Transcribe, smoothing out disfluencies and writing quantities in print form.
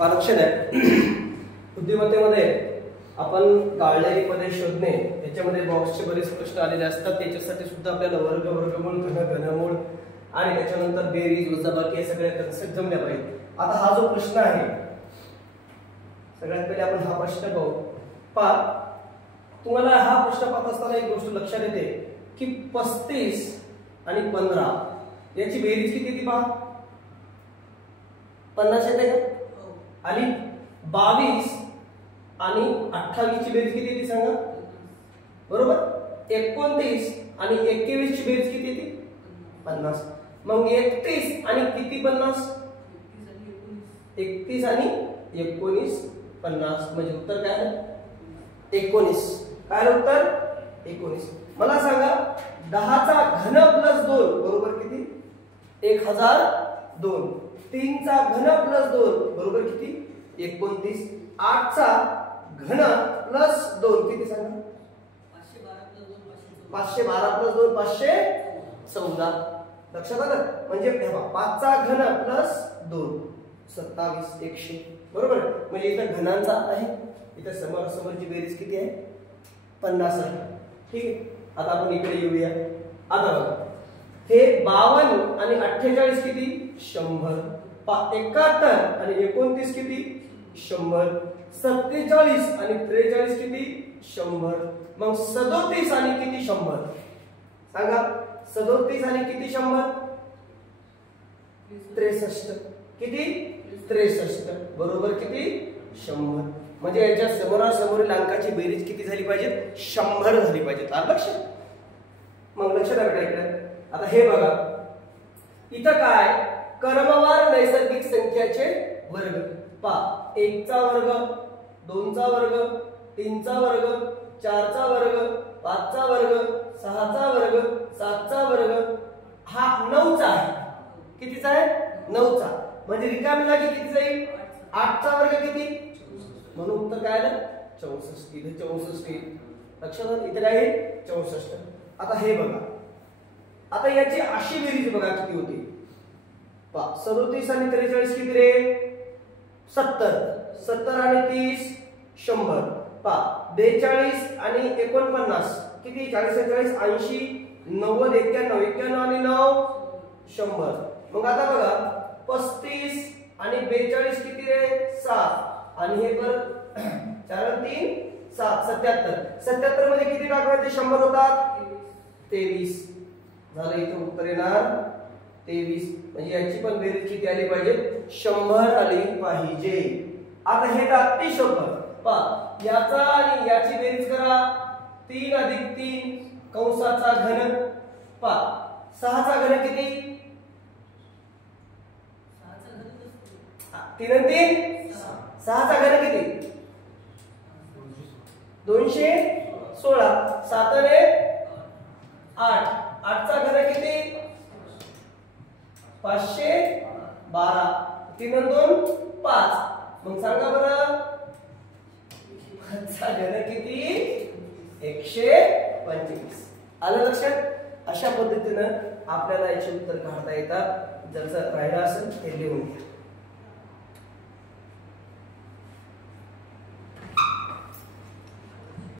लक्ष द्या, बुद्धिमत्तेमध्ये आपण गाळलेली पदे शोधणे त्याच्यामध्ये बॉक्सचे बरेच प्रश्न आलेले असतात. त्याच्यासाठी सुद्धा आपल्याला वर्ग, वर्गमूळ, घन, घनमूळ आणि त्याच्यानंतर बेरीज, वजाबाकी हे सगळे कन्सेप्ट जमल्या पाहिजे. आता हा जो प्रश्न आहे, सगळ्यात पहिले आपण हा प्रश्न पाहू. पहा, तुम्हाला हा प्रश्न पाहत असताना एक गोष्ट लक्षात येते की 35 आणि 15 याची बेरीज किती येते पहा. 50 येते का? आणि 22 आणि 28 ची बेरीज किती येते सांगा. बरोबर. 29 आणि 21 ची बेरीज किती येते? 50. मग 31 आणि किती 50? 31 आणि 19 50. म्हणजे उत्तर काय आलं? 19. काय आलं उत्तर? 19. मला सांगा 10 चा घन प्लस 2 बरोबर किती? 1002. 3 चा घन प्लस 2 बरोबर किती? 29. 8 चा घन प्लस 2 किती सांगा? 512 प्लस 2 514. लक्षात आलं? म्हणजे 5 चा घन प्लस 2 27 100. बरोबर. म्हणजे इथं घनांचा आहे, इथं समोरासमोरची बेरीज किती आहे? 50 आहे. ठीक आहे. आता आपण इकडे येऊया. आता बघा, हे 52 आणि 48 किती? 100. 71 आणि 29 किती? 100. 47 आणि 43 किती? 100. मग 37 आणि किती? 100 सांगा. 37 आणि किती? 100. 63. किती? 63. बरोबर किती? 100. म्हणजे याच्या समोरासमोरील अंकाची बेरीज किती झाली पाहिजे? 100 झाली पाहिजे. आलं लक्षात? मग लक्षात आहे बेटा इकडे. आता हे बघा, इथं काय? क्रमवार नैसर्गिक संख्याचे वर्ग. पहा, 1 चा वर्ग, 2 चा वर्ग, 3 चा वर्ग, 4 चा वर्ग, 5 चा वर्ग, 6 चा वर्ग, 7 चा वर्ग, हा 9 चा आहे. कितीचा आहे? 9 चा. म्हणजे रिकामी जागी किती जाईल? 8 चा वर्ग किती? म्हणून उत्तर काय आलं? 64. इथे 64. लक्षात आलं? इथे काय आहे? 64. आता हे बघा, आता याची अशी बेरीज बघा किती होती. पहा, 37 आणि 43 किती रे? 70. 70 आणि 30 100. पहा, 42 आणि 49 किती? 40 आणि 40 80 90 91 91 आणि 9 100. मग आता बघा, 35 आणि 42 किती रे? 7. आणि हे पर 4 आणि 3 7 77. 77 मध्ये किती टाकवायचे? 100 होतात. 23 झालं. इथे उत्तर येणार 23. म्हणजे याची पण बेरीज किती आली पाहिजे? 100 आली पाहिजे. आता हे अति सोपं. पहा, याचा आणि याची बेरीज करा. 3 अधिक 3 कंसाचा घन. पहा, 6 चा घन किती? 3 आणि 3 6 चा घन किती? 216. 7 आणि 8 8 चा घन किती? 512. 3 आणि 2 5. मग सांगा बरं, 5 चा घन किती? 125. आलं लक्षात? अशा पद्धतीनं आपल्याला याचे उत्तर काढता येतात. जर राहिलं असेल ते लिहून घ्या.